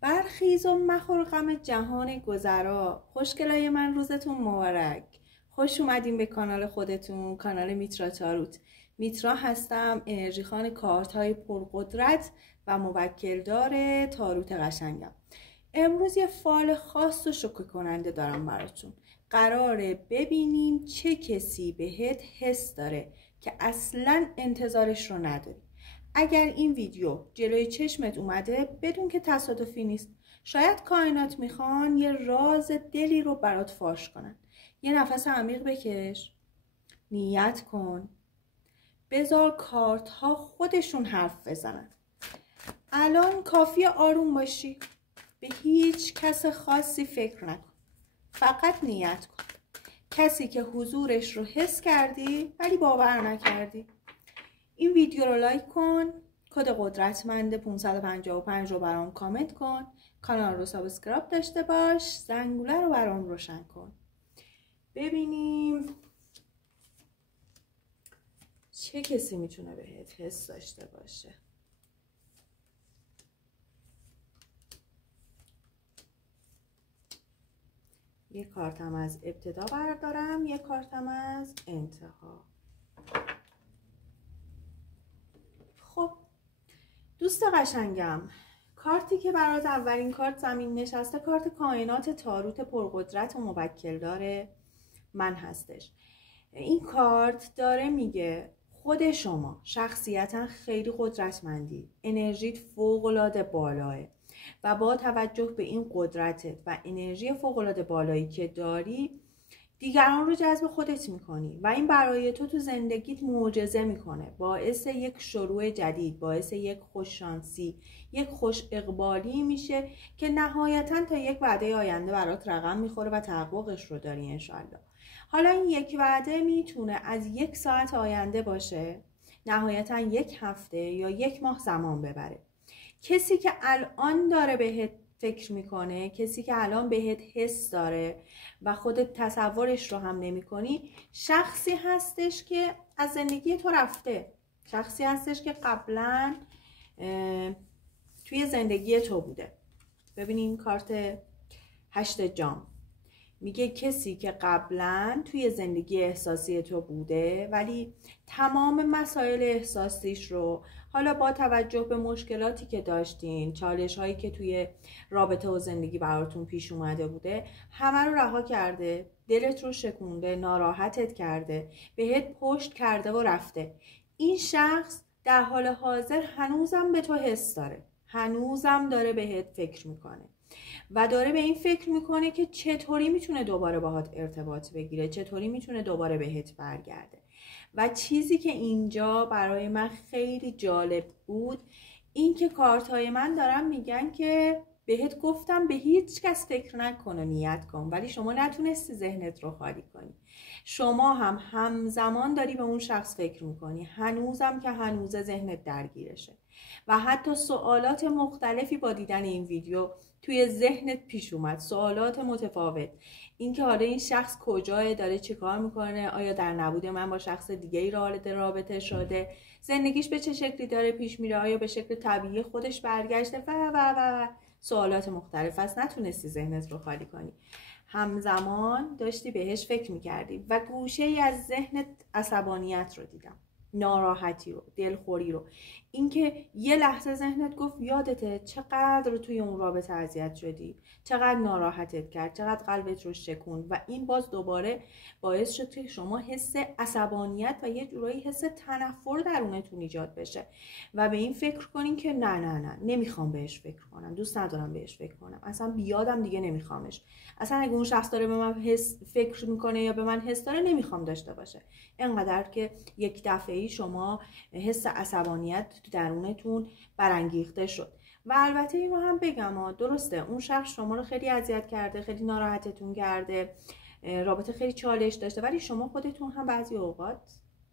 برخیز و مخور غم جهان گذرا. خوشگلای من، روزتون مبارک. خوش اومدین به کانال خودتون، کانال میترا تاروت. میترا هستم، انرژی خان کارت های پرقدرت و موکلدار تاروت قشنگم. امروز یه فال خاص و شوکه کننده دارم براتون. قراره ببینیم چه کسی بهت حس داره که اصلاً انتظارش رو نداری. اگر این ویدیو جلوی چشمت اومده بدون که تصادفی نیست. شاید کائنات میخوان یه راز دلی رو برات فاش کنن. یه نفس عمیق بکش، نیت کن، بذار کارت ها خودشون حرف بزنن. الان کافیه آروم باشی، به هیچ کس خاصی فکر نکن، فقط نیت کن. کسی که حضورش رو حس کردی ولی باور نکردی. این ویدیو رو لایک کن، کد قدرتمند 555 رو برام کامنت کن، کانال رو سابسکرایب داشته باش، زنگوله رو برام روشن کن. ببینیم چه کسی میتونه بهت حس داشته باشه. یه کارتم از ابتدا بردارم، یه کارتم از انتها. خب دوست قشنگم، کارتی که برات اولین کارت زمین نشسته کارت کائنات تاروت پرقدرت و موکلدار من هستش. این کارت داره میگه خود شما شخصیتا خیلی قدرتمندی، انرژیت فوق‌العاده بالاه و با توجه به این قدرتت و انرژی فوق‌العاده بالایی که داری دیگران رو جذب خودت میکنی و این برای تو زندگیت معجزه میکنه، باعث یک شروع جدید، باعث یک خوششانسی، یک خوش اقبالی میشه که نهایتا تا یک وعده آینده برات رقم میخوره و تحققش رو داری انشالله. حالا این یک وعده میتونه از 1 ساعت آینده باشه، نهایتا 1 هفته یا 1 ماه زمان ببره. کسی که الان داره بهت فکر میکنه، کسی که الان بهت حس داره و خودت تصورش رو هم نمی کنی، شخصی هستش که از زندگی تو رفته، شخصی هستش که قبلا توی زندگی تو بوده. ببینین کارت 8 جام میگه کسی که قبلا توی زندگی احساسی تو بوده ولی تمام مسائل احساسیش رو حالا با توجه به مشکلاتی که داشتین، چالش هایی که توی رابطه و زندگی براتون پیش اومده بوده، همه رو رها کرده، دلت رو شکونده، ناراحتت کرده، بهت پشت کرده و رفته. این شخص در حال حاضر هنوزم به تو حس داره، هنوزم داره بهت فکر میکنه و داره به این فکر میکنه که چطوری میتونه دوباره باهات ارتباط بگیره، چطوری میتونه دوباره بهت برگرده. و چیزی که اینجا برای من خیلی جالب بود این که کارت های من دارن میگن که بهت گفتم به هیچ کس فکر نکن و نیت کن، ولی شما نتونستی ذهنت رو خالی کنی. شما هم همزمان داری به اون شخص فکر میکنی، هنوزم که هنوز ذهنت درگیرشه و حتی سوالات مختلفی با دیدن این ویدیو توی ذهنت پیش اومد، سوالات متفاوت. اینکه حالا این شخص کجاه، داره چه کار میکنه، آیا در نبود من با شخص دیگه ای رابطه شده، زندگیش به چه شکلی داره پیش میره، آیا به شکل طبیعی خودش برگشته و سوالات مختلف است. نتونستی ذهنت رو خالی کنی، همزمان داشتی بهش فکر میکردی و گوشه ای از ذهنت عصبانیت رو دیدم، ناراحتی رو، دلخوری رو. اینکه یه لحظه ذهنت گفت یادته چقدر توی اون رابطه اذیت شدی، چقدر ناراحتت کرد، چقدر قلبت رو شکوند و این باز دوباره باعث شد که شما حس عصبانیت و یه جورایی حس تنفر درونتون ایجاد بشه و به این فکر کنین که نه نمیخوام بهش فکر کنم، دوست ندارم بهش فکر کنم، اصلا بیادم دیگه نمیخوامش، اصلا اگه اون شخص داره به من فکر میکنه یا به من حس داره نمیخوام داشته باشه. اینقدر که یک دفعه‌ای شما حس عصبانیت تو درونتون برانگیخته شد. و البته این رو هم بگم درسته اون شخص شما رو خیلی اذیت کرده، خیلی ناراحتتون کرده، رابطه خیلی چالش داشته، ولی شما خودتون هم بعضی اوقات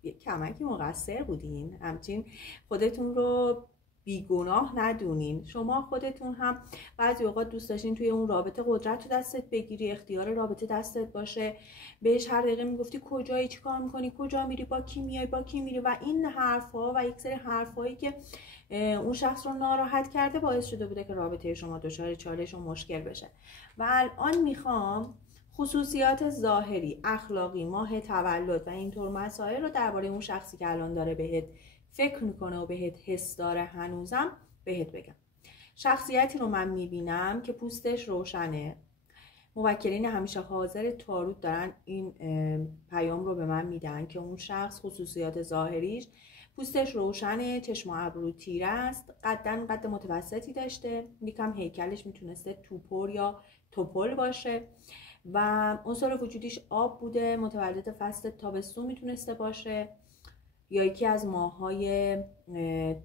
یک کمکی مقصر بودین، همچین خودتون رو بیگناه ندونین. شما خودتون هم بعضی اوقات دوست داشتین توی اون رابطه قدرت تو دستت بگیری، اختیار رابطه دستت باشه، بهش هر دقیقه میگفتی کجایی، چی کار میکنی، کجا میری، با کی میای، با کی میری، و این حرفا و یک سری حرفایی که اون شخص رو ناراحت کرده باعث شده بوده که رابطه شما دچار چالش و مشکل بشه. و الان میخوام خصوصیات ظاهری، اخلاقی، ماه تولد و اینطور مسائل رو درباره اون شخصی که الان داره بهت فکر میکنه و بهت حس داره هنوزم بهت بگم. شخصیتی رو من میبینم که پوستش روشنه. موکلین همیشه حاضر تاروت دارن این پیام رو به من میدن که اون شخص خصوصیات ظاهریش پوستش روشنه، چشم و ابرو تیره است، قد متوسطی داشته، یکم هیکلش میتونسته توپر یا توپل باشه و عنصر وجودیش آب بوده، متولد فصل تابستون میتونسته باشه یا یکی از ماه‌های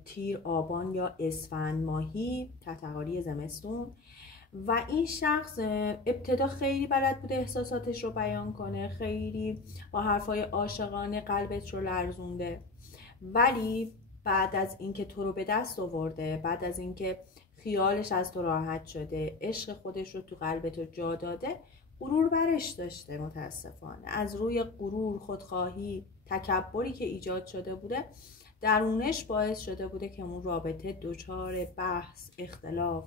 تیر، آبان یا اسفند ماهی تحت حوالی زمستون. و این شخص ابتدا خیلی بلد بوده احساساتش رو بیان کنه، خیلی با حرفای عاشقانه قلبت رو لرزونده، ولی بعد از اینکه تو رو به دست آورده، بعد از اینکه خیالش از تو راحت شده، عشق خودش رو تو قلبت رو جا داده، غرور برش داشته. متاسفانه از روی غرور، خودخواهی، تکبری که ایجاد شده بوده درونش باعث شده بوده که اون رابطه دچار بحث، اختلاف،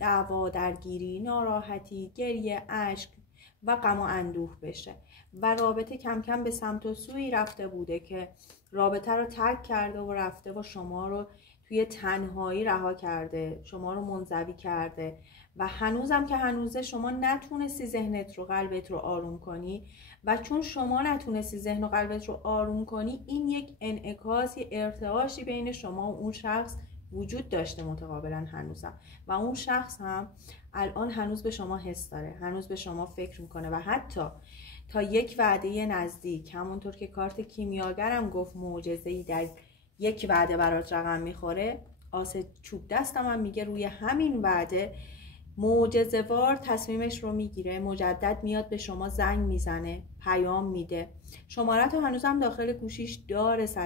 دعوا، درگیری، ناراحتی، گریه، اشک و غم و اندوه بشه و رابطه کم کم به سمت و سوی رفته بوده که رابطه رو ترک کرده و رفته و شما رو توی تنهایی رها کرده، شما رو منزوی کرده و هنوزم که هنوزه شما نتونستی ذهنت رو، قلبت رو آروم کنی و چون شما نتونستی ذهن و قلبت رو آروم کنی، این یک انعکاسی، ارتعاشی بین شما و اون شخص وجود داشته متقابلا هنوزم و اون شخص هم الان هنوز به شما حس داره، هنوز به شما فکر میکنه و حتی تا یک وعده نزدیک، همونطور که کارت کیمیاگرم گفت معجزه‌ای در یک وعده برات رقم میخوره، آس چوب دستم هم میگه روی همین وعده معجزه‌وار تصمیمش رو میگیره، مجدد میاد به شما زنگ میزنه، پیام میده، شمارت رو هنوزم داخل گوشیش داره 100%،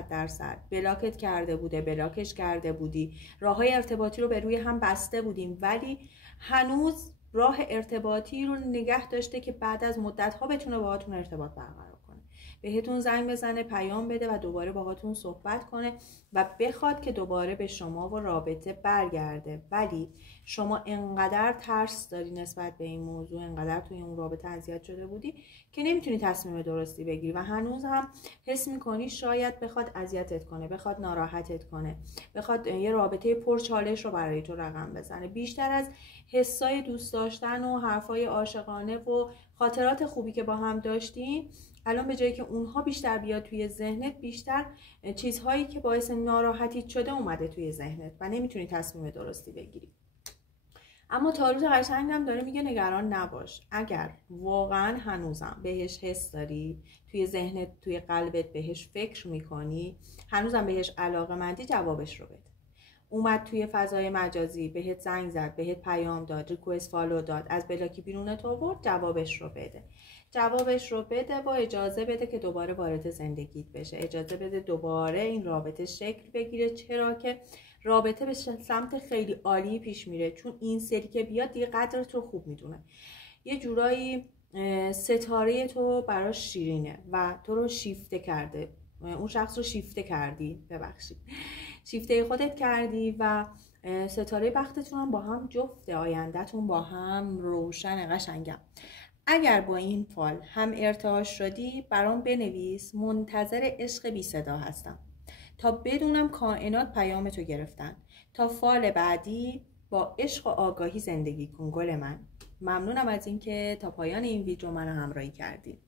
بلاکت کرده بوده، بلاکش کرده بودی، راههای ارتباطی رو به روی هم بسته بودیم ولی هنوز راه ارتباطی رو نگه داشته که بعد از مدت‌ها بتونه باهاتون ارتباط برقرار کنه، بهتون زنگ بزنه، پیام بده و دوباره باهاتون صحبت کنه و بخواد که دوباره به شما و رابطه برگرده. ولی شما انقدر ترس داری نسبت به این موضوع، انقدر توی اون رابطه اذیت شده بودی که نمیتونی تصمیم درستی بگیری و هنوز هم حس میکنی شاید بخواد اذیتت کنه، بخواد ناراحتت کنه، بخواد یه رابطه پرچالش رو برای تو رقم بزنه. بیشتر از حسای دوست داشتن و حرفای عاشقانه و خاطرات خوبی که با هم داشتین، الان به جایی که اونها بیشتر بیاد توی ذهنت، بیشتر چیزهایی که باعث ناراحتیت شده اومده توی ذهنت و نمیتونی تصمیم درستی بگیری. اما تاروت قشنگم داره میگه نگران نباش، اگر واقعا هنوزم بهش حس داری، توی ذهنت، توی قلبت بهش فکر میکنی، هنوزم بهش علاقه‌مندی، جوابش رو بده. اومد توی فضای مجازی بهت زنگ زد، بهت پیام داد، ریکوست فالو داد، از بلاکی بیرونت آورد، جوابش رو بده. جوابش رو بده و اجازه بده که دوباره وارد زندگیت بشه، اجازه بده دوباره این رابطه شکل بگیره، چرا که رابطه به سمت خیلی عالی پیش میره، چون این سری که بیاد دیگه قدرت رو خوب میدونه، یه جورایی ستاره تو براش شیرینه و تو رو شیفته کرده، اون شخص رو شیفته کردی، ببخشید شیفته خودت کردی و ستاره بختتون هم با هم جفته، آیندهتون با هم روشن. قشنگم. اگر با این فال هم ارتعاش شدی برام بنویس، منتظر عشق بی صدا هستم تا بدونم کائنات پیامتو گرفتن. تا فال بعدی با عشق و آگاهی زندگی کن گل من. ممنونم از اینکه تا پایان این ویدیو منو همراهی کردید.